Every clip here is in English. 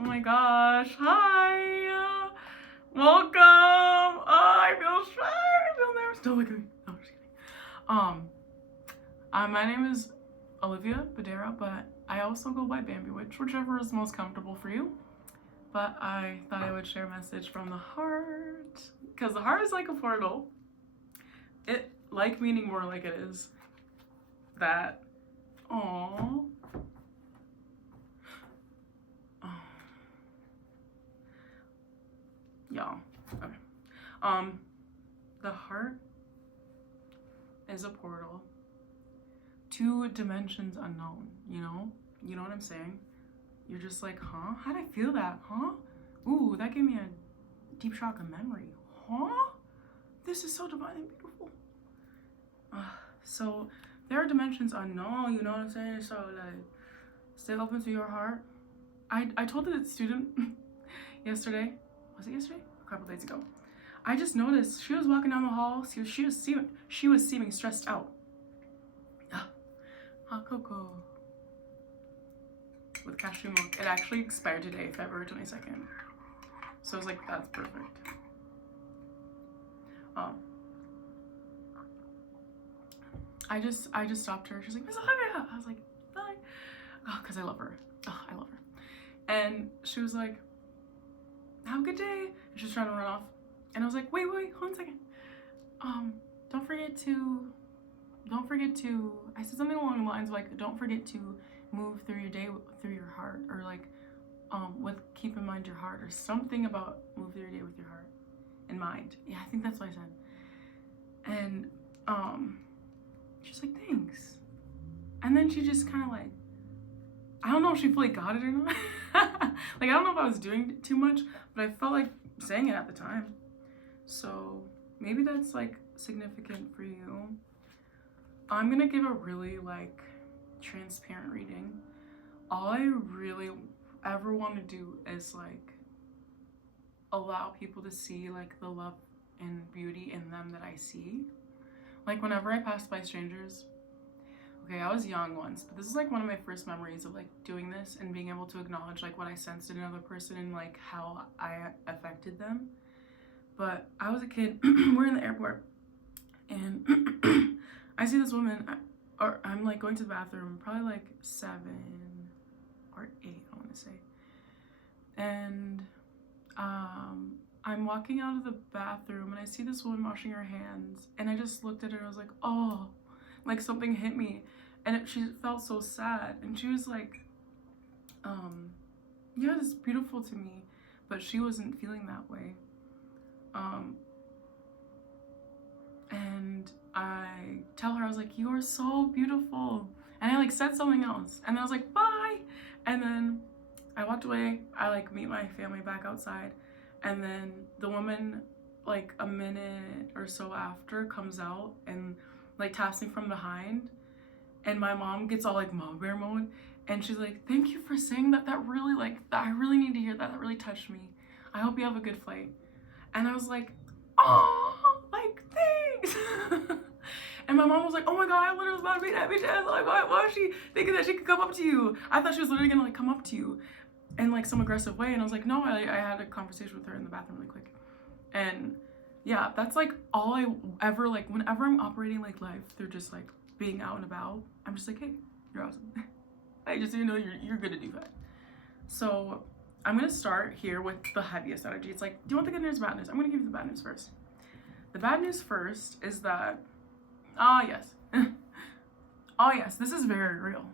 Oh my gosh. Hi. Welcome. Oh, I feel shy. I feel nervous. Don't look at me. No, I'm just kidding. My name is Alivia Badara, but I also go by BambiWitch, whichever is most comfortable for you. But I thought I would share a message from the heart, because the heart is like a portal. It, like meaning more like it is that, aww. Y'all, okay. The heart is a portal to dimensions unknown, you know? You know what I'm saying? You're just like, huh? How'd I feel that, huh? Ooh, that gave me a deep shock of memory. Huh? This is so divinely beautiful. So there are dimensions unknown, you know what I'm saying? So like, stay open to your heart. I told the student yesterday, was it yesterday? A couple days ago. I just noticed she was walking down the hall. She was seeming stressed out. Hot cocoa with cashew milk. It actually expired today, February 22nd. So I was like, that's perfect. I just stopped her. She's like, Miss Olivia. I was like, bye. Oh, because I love her. Oh, I love her. And she was like, have a good day. And she was trying to run off. And I was like, wait, hold on a second. Don't forget to, I said something along the lines of like, don't forget to move through your day through your heart, or like, keep in mind your heart, or something about move through your day with your heart and mind. Yeah, I think that's what I said. And, she's like, thanks. And then she just kind of like, I don't know if she fully got it or not. Like, I don't know if I was doing too much, but I felt like saying it at the time. So maybe that's like significant for you. I'm gonna give a really like transparent reading. All I really ever want to do is like allow people to see like the love and beauty in them that I see. Like whenever I pass by strangers, okay, I was young once, but this is like one of my first memories of like doing this and being able to acknowledge like what I sensed in another person and like how I affected them. But I was a kid, we're in the airport, and I see this woman, I'm like going to the bathroom, probably like 7 or 8, I want to say. And I'm walking out of the bathroom and I see this woman washing her hands, and I just looked at her and I was like, oh, like something hit me. And she felt so sad, and she was like, yeah, it's beautiful to me, but she wasn't feeling that way. And I tell her, I was like, you are so beautiful. And I like said something else, and I was like, bye. And then I walked away. I like meet my family back outside, and then the woman like a minute or so after comes out and like taps me from behind, and my mom gets all like mom bear mode, and she's like, thank you for saying that. That really like, I really need to hear that. That really touched me. I hope you have a good flight. And I was like, oh, like thanks. And my mom was like, oh my god, I literally was about to be that bitch ass. Like, why was she thinking that she could come up to you? I thought she was literally gonna like come up to you in like some aggressive way. And I was like, no, I had a conversation with her in the bathroom really quick. And yeah, that's like all I ever like, whenever I'm operating like life through just like being out and about, I'm just like, hey, you're awesome. I just didn't know you're good to do that. So I'm gonna start here with the heaviest energy. It's like, do you want the good news or bad news? I'm gonna give you the bad news first. The bad news first is that, yes. Oh yes, this is very real.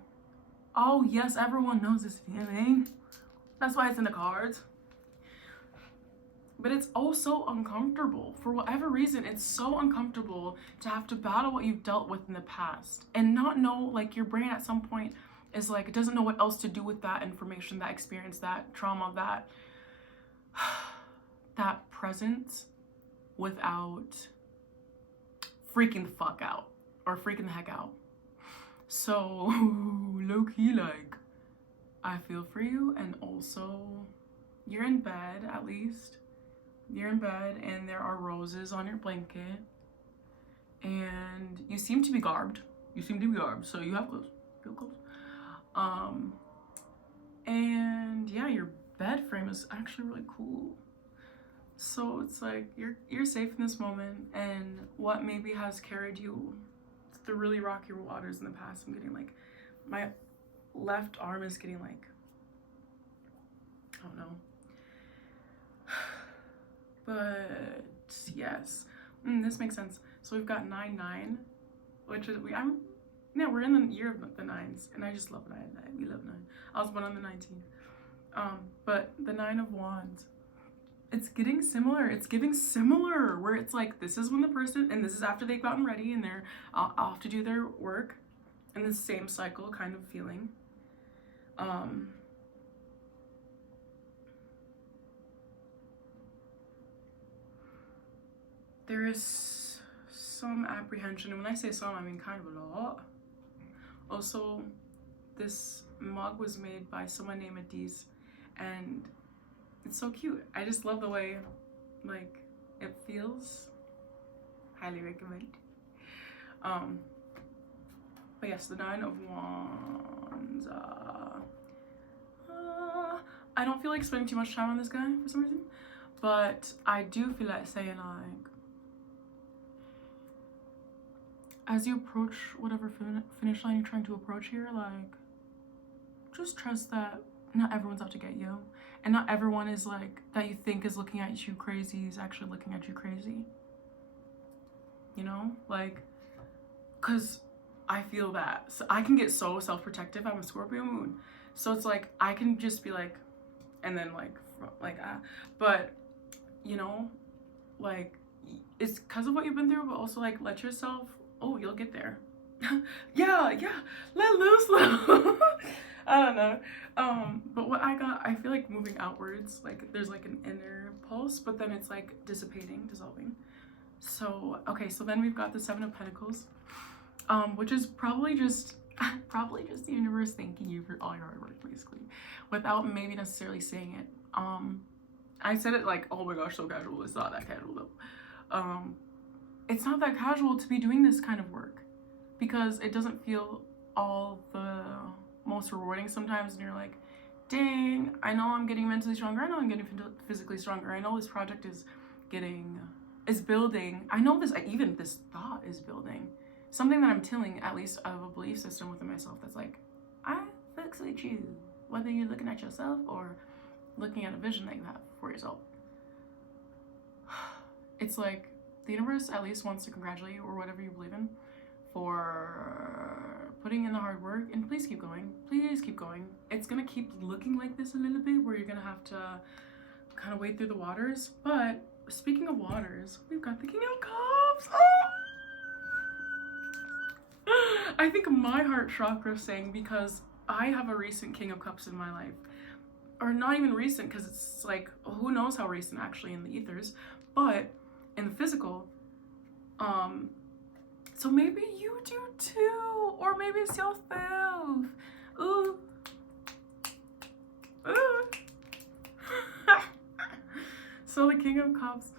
Oh yes, everyone knows this feeling. That's why it's in the cards. But it's also uncomfortable. For whatever reason, it's so uncomfortable to have to battle what you've dealt with in the past and not know, like your brain at some point is like, it doesn't know what else to do with that information, that experience, that trauma, that presence, without freaking the fuck out or freaking the heck out. So low-key, like, I feel for you. And also, you're in bed, at least you're in bed, and there are roses on your blanket, and you seem to be garbed. So you have clothes. Feel clothes. And yeah, you're bed frame is actually really cool. So it's like you're safe in this moment, and what maybe has carried you through really rocky waters in the past. I'm getting like my left arm is getting like, I don't know. But yes, this makes sense. So we've got 9-9, which is we're in the year of the nines, and I just love 9. We love 9. I was born on the 19th. But the 9 of Wands, it's getting similar. It's giving similar, where it's like this is when the person, and this is after they've gotten ready and they're off to do their work, in the same cycle kind of feeling. There is some apprehension, and when I say some, I mean kind of a lot. Also, this mug was made by someone named Adis, and it's so cute. I just love the way, like, it feels. Highly recommend. But yes, the 9 of Wands. I don't feel like spending too much time on this guy for some reason, but I do feel like saying, like, as you approach whatever finish line you're trying to approach here, like, just trust that not everyone's out to get you, and not everyone is like that you think is looking at you crazy is actually looking at you crazy. You know, like, because I feel that. So I can get so self-protective. I'm a Scorpio moon, so it's like I can just be like, and then like but you know, like, it's because of what you've been through, but also like let yourself, oh, you'll get there. yeah, let loose. I don't know. But what I feel like moving outwards, like there's like an inner pulse, but then it's like dissipating, dissolving. So okay, so then we've got the 7 of Pentacles, which is probably just the universe thanking you for all your hard work, basically, without maybe necessarily saying it. I said it like, oh my gosh, so casual. It's not that casual though. It's not that casual to be doing this kind of work, because it doesn't feel all the most rewarding sometimes, and you're like, dang, I know I'm getting mentally stronger, I know I'm getting physically stronger, I know this project is building, I know this, even this thought is building something that I'm tilling, at least of a belief system within myself that's like, I fix with you, whether you're looking at yourself or looking at a vision that you have for yourself. It's like the universe at least wants to congratulate you, or whatever you believe in, for putting in the hard work, and please keep going. Please keep going. It's gonna keep looking like this a little bit, where you're gonna have to kind of wade through the waters. But speaking of waters, we've got the King of Cups. Oh! I think my heart chakra sang because I have a recent King of Cups in my life. Or not even recent, because it's like, who knows how recent actually in the ethers, but in the physical, so maybe you do too, or maybe it's yourself. Ooh. Ooh. So the King of Cups,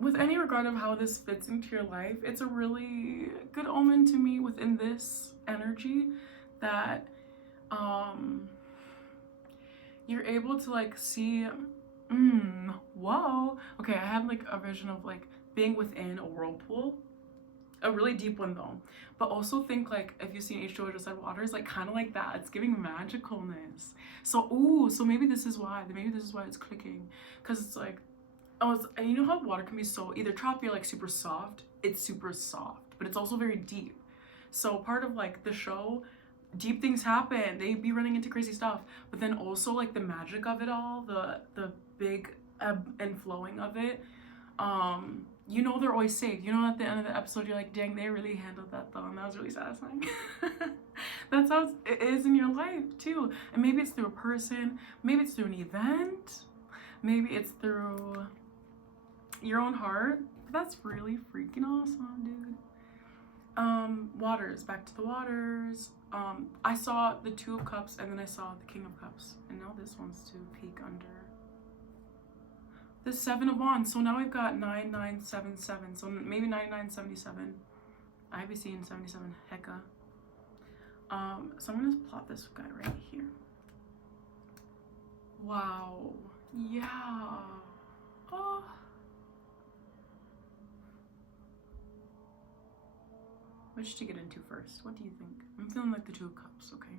with any regard of how this fits into your life, it's a really good omen to me within this energy that you're able to like see, whoa. Okay, I had like a vision of like being within a whirlpool, a really deep one though, but also think like, if you've seen H2O Just Said Waters, like kind of like that, it's giving magicalness. So so maybe this is why it's clicking, because it's like, and you know how water can be so either choppy or like super soft. It's super soft, but it's also very deep. So part of like the show, deep things happen, they be running into crazy stuff, but then also like the magic of it all, the big ebb and flowing of it, you know, they're always safe. You know, at the end of the episode you're like, dang, they really handled that though, and that was really satisfying. That's how it is in your life too. And maybe it's through a person, maybe it's through an event, maybe it's through your own heart. That's really freaking awesome, dude. Waters, back to the waters. I saw the 2 of Cups, and then I saw the King of Cups, and now this one's to peek under the 7 of Wands. So now we've got 9977, so maybe 9977. I be seeing 77 hecka. So I'm gonna plot this guy right here. Wow. Yeah. Oh. Which to get into first? What do you think? I'm feeling like the Two of Cups, okay?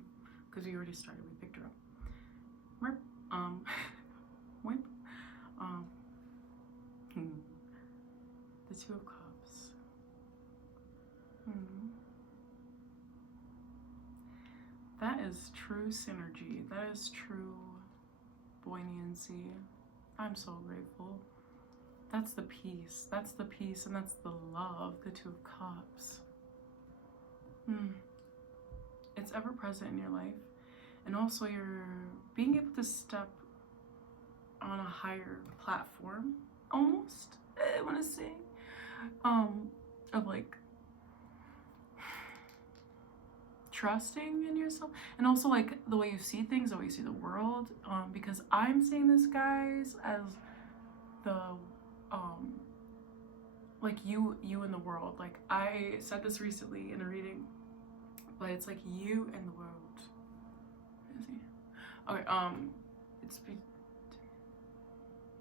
Because we already started. We picked her up. Wipe. The Two of Cups. That is true synergy. That is true buoyancy. I'm so grateful. That's the peace. That's the peace, and that's the love. The Two of Cups. It's ever present in your life, and also you're being able to step on a higher platform, almost, I want to say, of like trusting in yourself, and also like the way you see things, the way you see the world, because I'm seeing this, guys, as the like you in the world. Like I said this recently in a reading, but it's like you in the world. Where is he? Okay, it's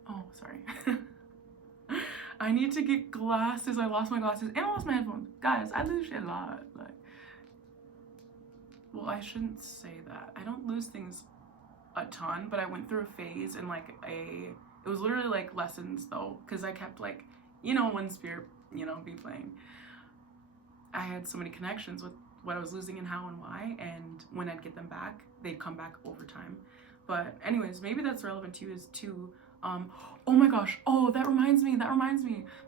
oh, sorry. I need to get glasses. I lost my glasses and I lost my headphones. Guys, I lose shit a lot. Like, well, I shouldn't say that. I don't lose things a ton, but I went through a phase and like it was literally like lessons though, because I kept like, you know, when spirit, you know, be playing, I had so many connections with what I was losing and how and why, and when I'd get them back, they'd come back over time. But anyways, maybe that's relevant to you, is to oh my gosh, oh, that reminds me,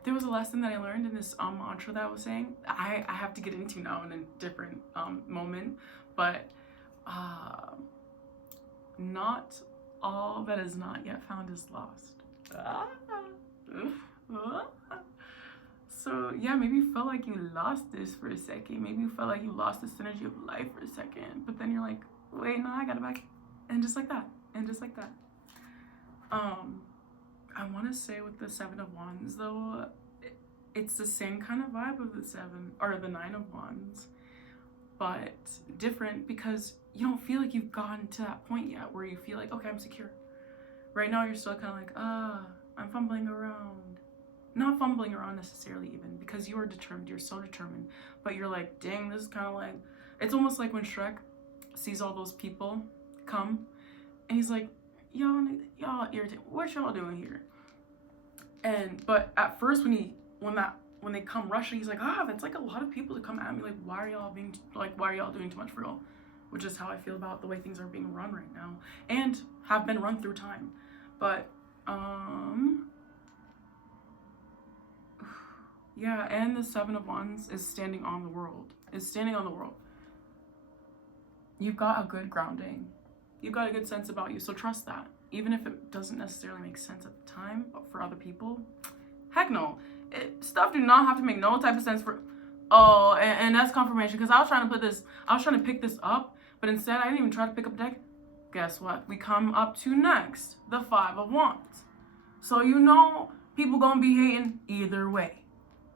there was a lesson that I learned in this mantra that I was saying. I have to get into now in a different moment, but not all that is not yet found is lost. So yeah, maybe you felt like you lost this for a second. Maybe you felt like you lost this energy of life for a second, but then you're like, wait, no, I got it back. And just like that, and just like that. I want to say with the Seven of Wands though, it's the same kind of vibe of the Seven, or the Nine of Wands, but different, because you don't feel like you've gotten to that point yet where you feel like, okay, I'm secure. Right now you're still kind of like, I'm fumbling around. Not fumbling around necessarily even, because you are determined, you're so determined, but you're like, dang, this is kind of like, it's almost like when Shrek sees all those people come and he's like, y'all irritated, what y'all doing here? But at first when they come rushing, he's like, that's like a lot of people to come at me, like why are y'all doing too much for real? Which is how I feel about the way things are being run right now, and have been run through time. But yeah, and the Seven of Wands is standing on the world. You've got a good grounding. You've got a good sense about you, so trust that. Even if it doesn't necessarily make sense at the time, but for other people, heck no. Stuff do not have to make no type of sense for, and that's confirmation, because I was trying to pick this up, but instead I didn't even try to pick up the deck. Guess what? We come up to next, the Five of Wands. So you know people gonna be hating either way.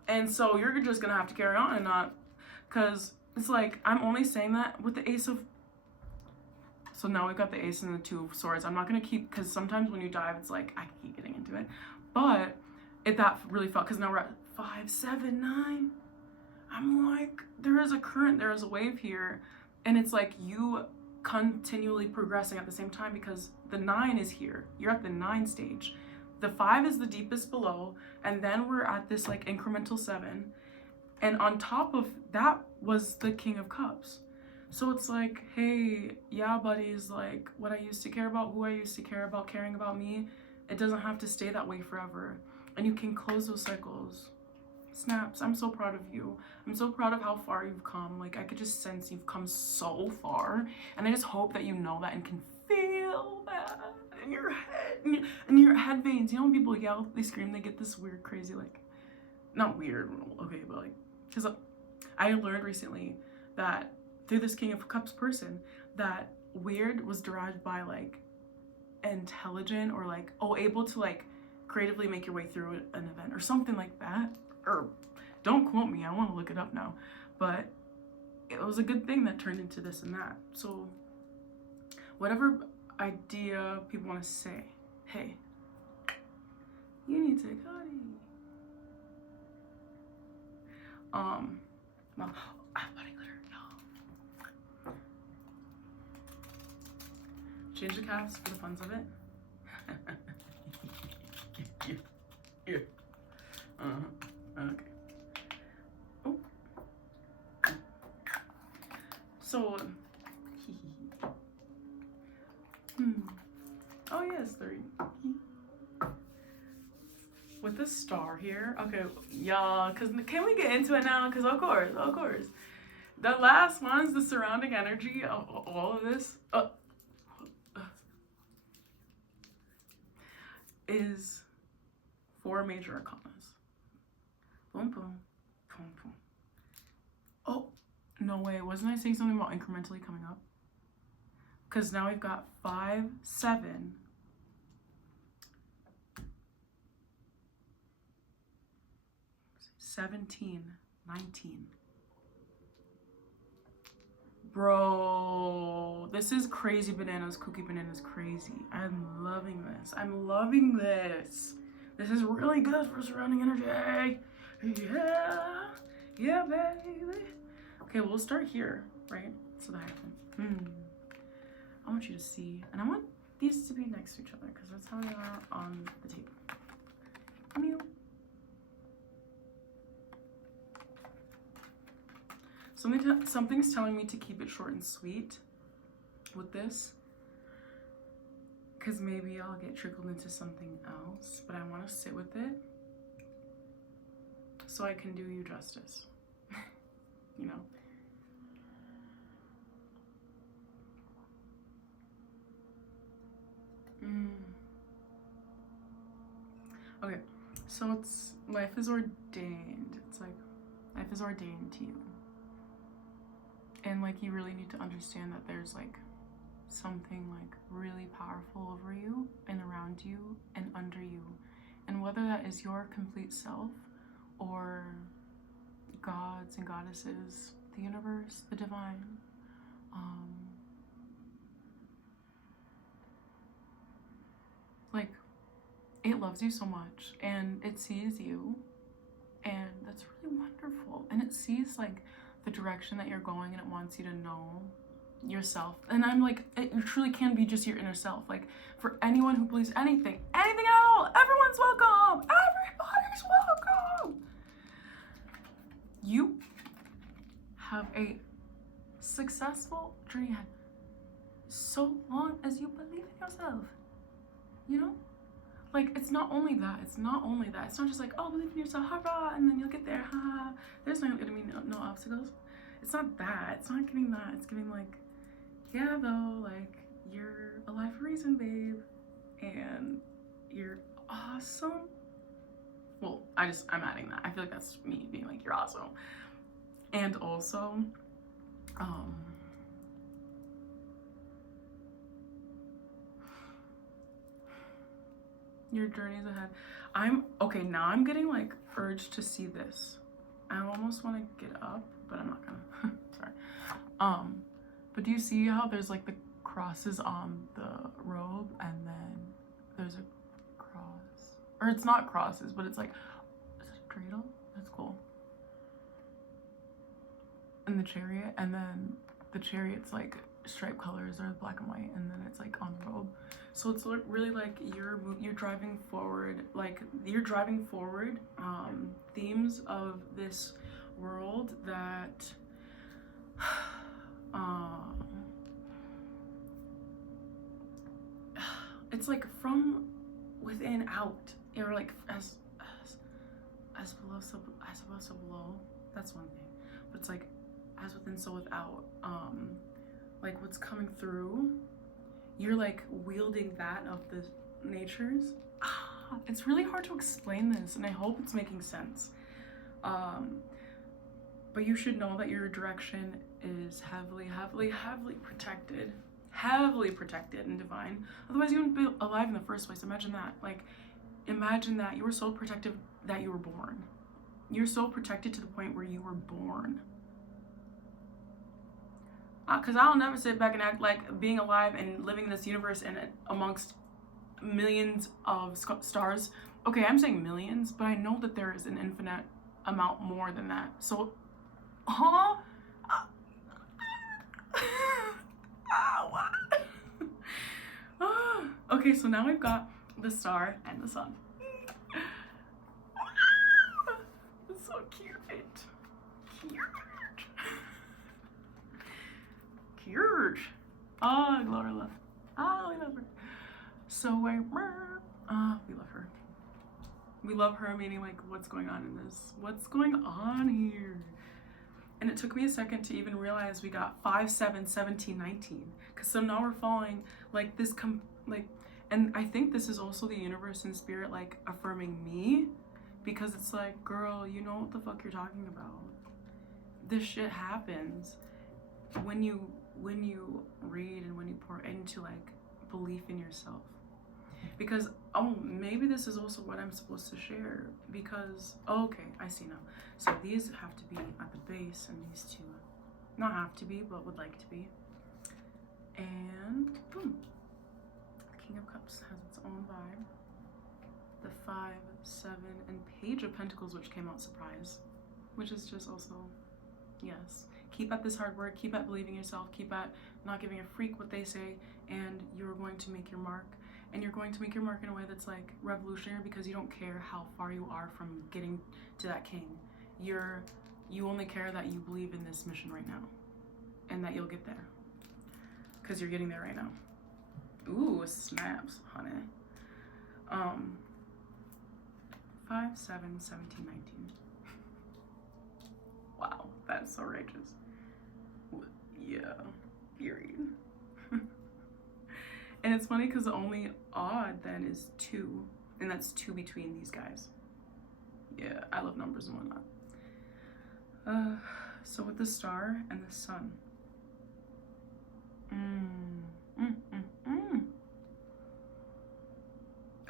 And so you're just gonna have to carry on and not, because it's like, I'm only saying that with the Ace of, so now we've got the Ace and the Two of Swords. I'm not gonna keep, because sometimes when you dive, it's like, I can keep getting into it. But that really felt, because now we're at 5, 7, 9. I'm like, there is a current, there is a wave here. And it's like you continually progressing at the same time, because the 9 is here. You're at the 9 stage. The 5 is the deepest below, and then we're at this like incremental 7. And on top of that was the King of Cups. So it's like, hey, yeah, buddies, like what I used to care about, who I used to care about, caring about me, it doesn't have to stay that way forever. And you can close those cycles. Snaps, I'm so proud of you. I'm so proud of how far you've come. Like I could just sense you've come so far. And I just hope that you know that and can feel that in your head, in your head veins. You know when people yell, they scream, they get this weird, crazy, like, not weird, okay, but like, because I learned recently that through this King of Cups person, that weird was derived by like intelligent, or like, able to like creatively make your way through an event or something like that. Or don't quote me, I want to look it up now, but it was a good thing that turned into this and that. So whatever idea people want to say, hey, you need to body. Well, I have body glitter, no. Change the caps for the funs of it. Yeah. Okay. Oh. So, oh yes, 3. With this star here, okay, y'all, cause can we get into it now? Cause of course. The last one's the surrounding energy of all of this is 4 major arcanas. Boom, boom, boom, boom. Oh, no way. Wasn't I saying something about incrementally coming up? Because now we've got 5, 7, 17, 19. Bro, this is crazy bananas, kooky bananas, crazy. I'm loving this. I'm loving this. This is really good for surrounding energy. Yeah, baby. Okay, we'll start here, right? So that I can. I want you to see, and I want these to be next to each other because that's how they are on the table. Meow. Something's telling me to keep it short and sweet with this, because maybe I'll get trickled into something else, but I want to sit with it so I can do you justice. You know? Okay, so it's life is ordained. It's like life is ordained to you. And like you really need to understand that there's like something like really powerful over you and around you and under you. And whether that is your complete self or gods and goddesses, the universe, the divine, like it loves you so much and it sees you, and that's really wonderful. And it sees like the direction that you're going, and it wants you to know yourself. And I'm like, it truly can be just your inner self. Like for anyone who believes anything at all, everyone's welcome. Everybody's welcome. You have a successful journey ahead, so long as you believe in yourself. You know, like it's not only that. It's not just like, oh, believe in yourself, hurrah, and then you'll get there, haha. There's not gonna be no obstacles. It's not that. It's not giving that. It's giving like, yeah, though, like you're alive for a reason, babe, and you're awesome. Well, I'm adding that. I feel like that's me being like, you're awesome. And also, your journey's ahead. Now I'm getting like urged to see this. I almost want to get up, but I'm not gonna. Sorry. But do you see how there's like the crosses on the robe, and then there's a cross, or it's not crosses, but it's like, is it a dreidel? That's cool. And the chariot, and then the chariot's like striped colors are black and white, and then it's like on the robe. So it's really like you're driving forward, themes of this world that it's like from within out. You're like as below, so below. That's one thing, but it's like as within, so without. Like what's coming through, you're like wielding that of the natures. It's really hard to explain this, and I hope it's making sense. But you should know that your direction is heavily protected. Heavily protected and divine. Otherwise you wouldn't be alive in the first place. Imagine that. Like, imagine that you were so protective that you were born. You're so protected to the point where you were born. because I'll never sit back and act like being alive and living in this universe and amongst millions of stars. Okay, I'm saying millions, but I know that there is an infinite amount more than that. So, huh? What? Okay, so now we've got the star and the sun. It's so cute. Cute. Oh, Gloria. Oh, we love her. So we love her. We love her, meaning like, what's going on in this? What's going on here? And it took me a second to even realize we got 5, 7, 17, 19. Because so now we're following like this, and I think this is also the universe and spirit like affirming me, because it's like, girl, you know what the fuck you're talking about. This shit happens when you read and when you pour into like belief in yourself. Because maybe this is also what I'm supposed to share, because okay, I see now. So these have to be at the base, and these two not have to be, but would like to be. And boom, the King of Cups has its own vibe. The 5, 7, and Page of Pentacles, which came out surprise, which is just also, yes, keep at this hard work, keep at believing yourself, keep at not giving a freak what they say, and you're going to make your mark. And you're going to make your mark in a way that's like revolutionary, because you don't care how far you are from getting to that king. You only care that you believe in this mission right now, and that you'll get there, because you're getting there right now. Ooh, snaps, honey. 5, 7, 17, 19. Wow, that's so righteous. Yeah, period. And it's funny because the only odd then is 2, and that's 2 between these guys. Yeah, I love numbers and whatnot. So with the star and the sun.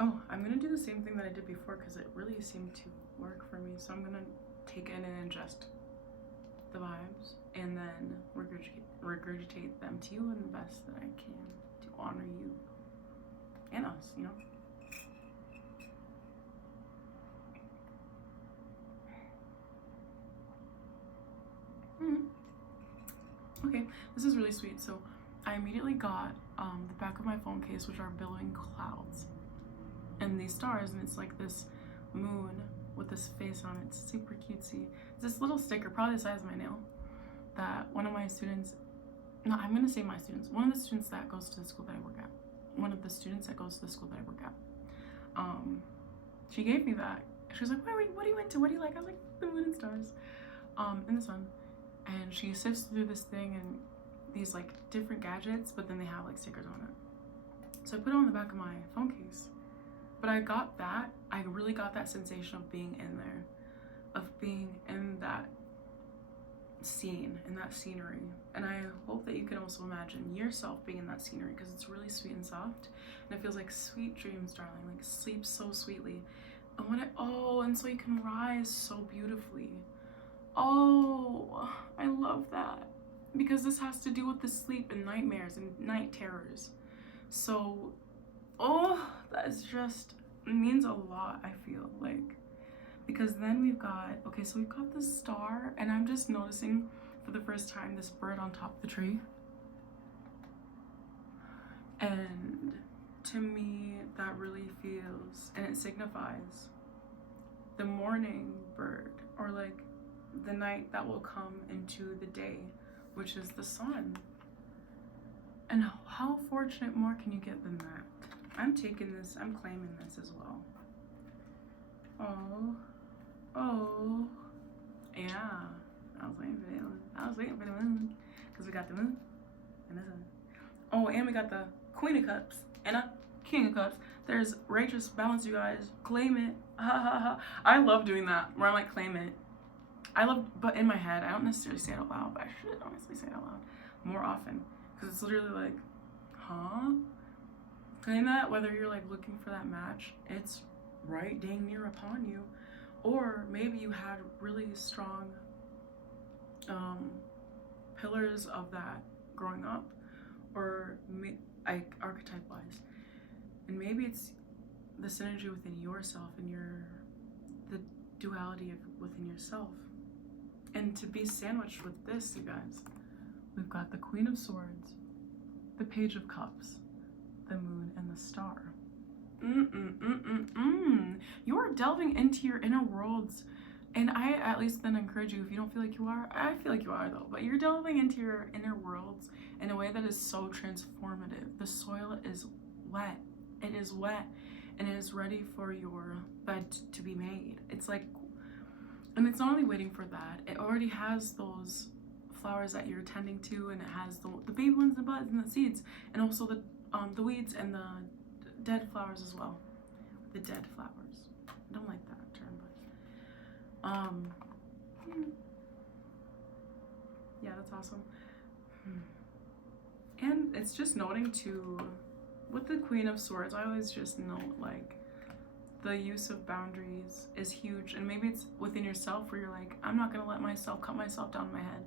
Oh, I'm gonna do the same thing that I did before, because it really seemed to work for me. So I'm gonna take in and ingest the vibes, and then regurgitate them to you in the best that I can, to honor you and us, you know. Okay, this is really sweet. So I immediately got the back of my phone case, which are billowing clouds and these stars, and it's like this moon with this face on it. It's super cutesy. It's this little sticker, probably the size of my nail, that one of my students, no, I'm gonna say my students, one of the students that goes to the school that I work at, she gave me that. She was like, what are you into? What do you like? I was like, the moon and stars, and the sun. And she sifts through this thing and these like different gadgets, but then they have like stickers on it. So I put it on the back of my phone case. But I really got that sensation of being in there, of being in that scene, in that scenery. And I hope that you can also imagine yourself being in that scenery, because it's really sweet and soft, and it feels like sweet dreams, darling, like sleep so sweetly. And so you can rise so beautifully. Oh, I love that, because this has to do with the sleep and nightmares and night terrors. So, that's just, it means a lot, I feel like, because then we've got the star, and I'm just noticing for the first time this bird on top of the tree. And to me, that really feels, and it signifies the morning bird, or like the night that will come into the day, which is the sun. And how fortunate more can you get than that? I'm taking this, I'm claiming this as well. Oh, yeah. I was waiting for the moon, because we got the moon and the sun. Oh, and we got the Queen of Cups and a King of Cups. There's righteous balance, you guys. Claim it. Ha ha ha. I love doing that, where I'm like, claim it. But in my head, I don't necessarily say it out loud, but I should honestly say it out loud more often, because it's literally like, huh? Claim that, whether you're like looking for that match, it's right dang near upon you. Or maybe you had really strong pillars of that growing up, or like archetype wise. And maybe it's the synergy within yourself and the duality within yourself. And to be sandwiched with this, you guys, we've got the Queen of Swords, the Page of Cups, the Moon, and the Star. You are delving into your inner worlds. And I at least then encourage you, if you don't feel like you are, I feel like you are though, but you're delving into your inner worlds in a way that is so transformative. The soil is wet. It is wet, and it is ready for your bed to be made. It's like, and it's not only waiting for that, it already has those flowers that you're tending to, and it has the baby ones, the buds, and the seeds, and also the weeds and the dead flowers as well. The dead flowers. I don't like that term, but yeah, that's awesome. And it's just noting to, with the Queen of Swords, I always just note like the use of boundaries is huge. And maybe it's within yourself where you're like, I'm not gonna let myself cut myself down in my head.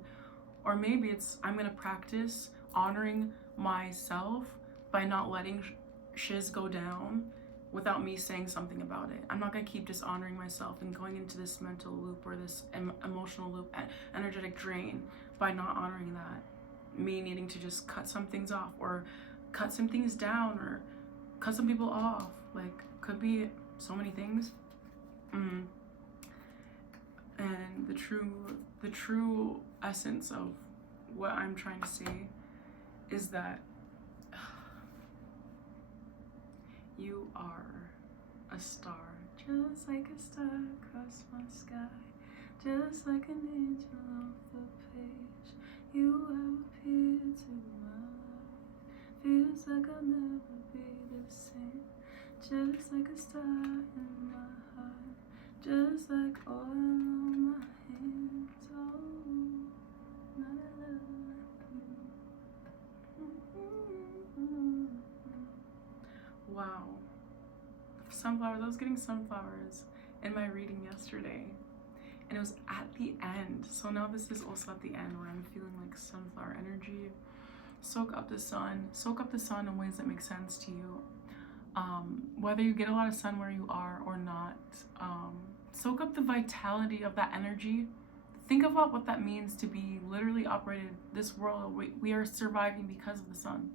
Or maybe it's, I'm gonna practice honoring myself by not letting shiz go down without me saying something about it. I'm not gonna keep dishonoring myself and going into this mental loop or this emotional loop, energetic drain, by not honoring that. Me needing to just cut some things off, or cut some things down, or cut some people off. Like, could be so many things. And the true essence of what I'm trying to say is that you are a star, just like a star across my sky, just like an angel off the page. You have appeared to my life. Feels like I'll never be the same. Just like a star in my heart, just like oil on my hands. Oh, la, la, la. Wow. Sunflowers. I was getting sunflowers in my reading yesterday, and it was at the end. So now this is also at the end where I'm feeling like sunflower energy. Soak up the sun. Soak up the sun in ways that make sense to you. Whether you get a lot of sun where you are or not, soak up the vitality of that energy. Think about what that means to be literally operated this world. We are surviving because of the sun,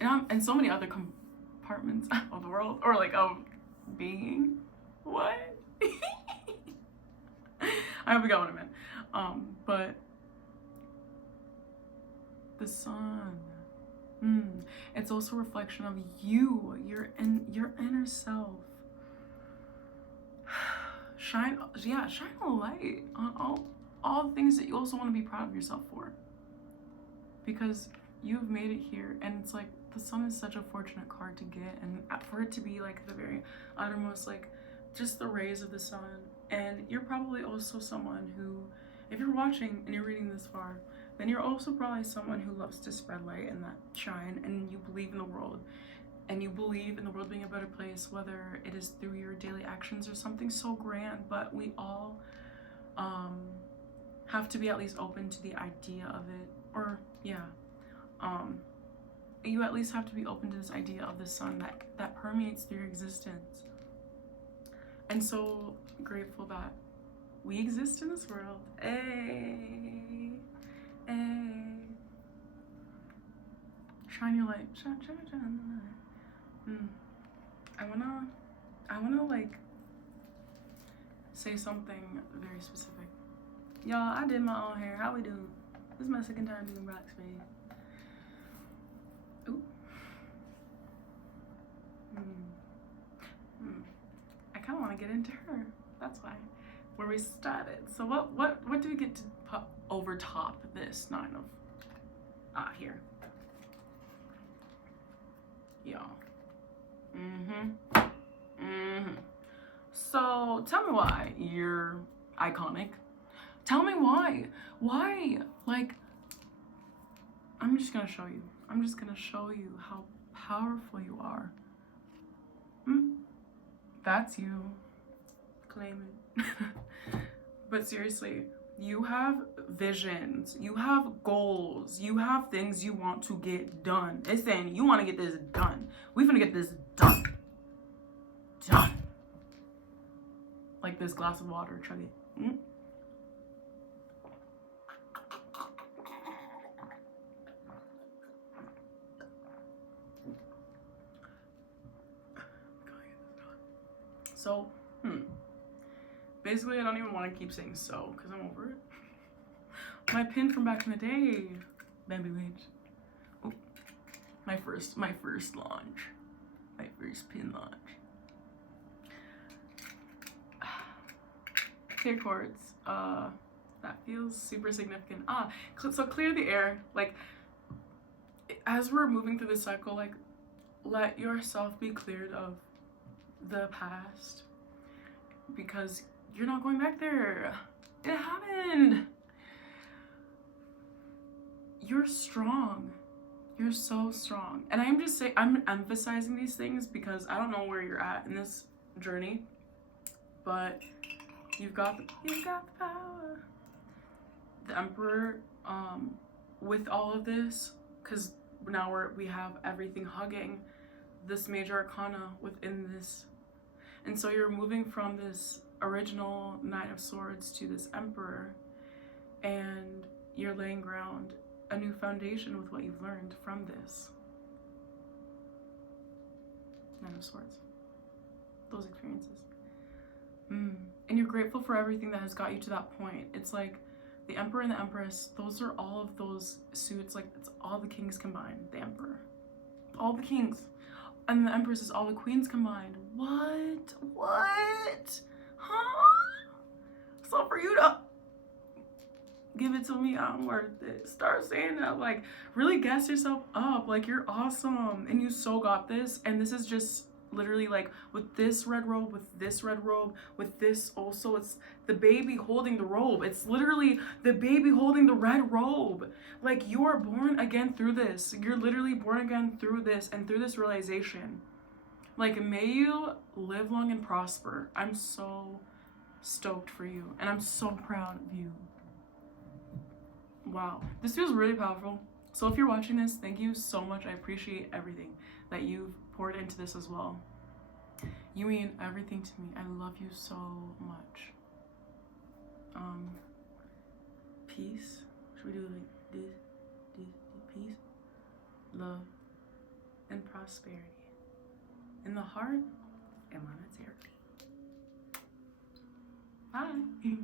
and so many other compartments of the world, or like of being. What? I hope you got what I meant. But the sun. It's also a reflection of you, your inner self. Shine a light on all the things that you also want to be proud of yourself for, because you've made it here. And it's like, the sun is such a fortunate card to get, and for it to be like the very uttermost, like just the rays of the sun. And you're probably also someone who, if you're watching and you're reading this far, then you're also probably someone who loves to spread light and that shine, and you believe in the world, and you believe in the world being a better place, whether it is through your daily actions or something so grand. But we all have to be at least open to the idea of it, or you at least have to be open to this idea of the sun that permeates through your existence. And so grateful that we exist in this world. Hey. Shine your light. Shine the light. I wanna like say something very specific. Y'all, I did my own hair. How we doing? This is my second time doing black space. Ooh. I kind of want to get into her. That's why. Where we started. So what do we get to put over top this 9 of here? Y'all. So tell me why you're iconic. Tell me why. Why? Like, I'm just gonna show you. I'm just gonna show you how powerful you are. That's you. Claim it. But seriously, You have visions, you have goals, you have things you want to get done. It's saying you want to get this done. We're gonna get this done. Done. Like this glass of water, chug it. Mm. So, basically I don't even want to keep saying so because I'm over it. My pin from back in the day, BambiWitch. Oh, my first launch, my first pin launch. Clear quartz. That feels super significant. So clear the air. Like as we're moving through the cycle, like let yourself be cleared of the past because you're not going back there. It happened. You're strong. You're so strong. And I'm just saying, I'm emphasizing these things because I don't know where you're at in this journey, but you've got the power. The Emperor, with all of this, because now we have everything hugging this major arcana within this. And so you're moving from this original Knight of Swords to this Emperor, and you're laying ground, a new foundation with what you've learned from this Knight of Swords, those experiences. And you're grateful for everything that has got you to that point. It's like the Emperor and the Empress, those are all of those suits, like it's all the kings combined. The Emperor, all the kings, and the Empress is all the queens combined. What? Huh? So for you to give it to me, I'm worth it. Start saying that, like really gas yourself up, like you're awesome and you so got this. And this is just literally like with this red robe, with this red robe, with this also, it's the baby holding the robe. It's literally the baby holding the red robe. Like you are born again through this. You're literally born again through this and through this realization. Like may you live long and prosper. I'm so stoked for you and I'm so proud of you. Wow, this feels really powerful. So if you're watching this, thank you so much. I appreciate everything that you've poured into this as well. You mean everything to me. I love you so much. Peace. Should we do like this? Peace, love, and prosperity in the heart and monetarily. Bye.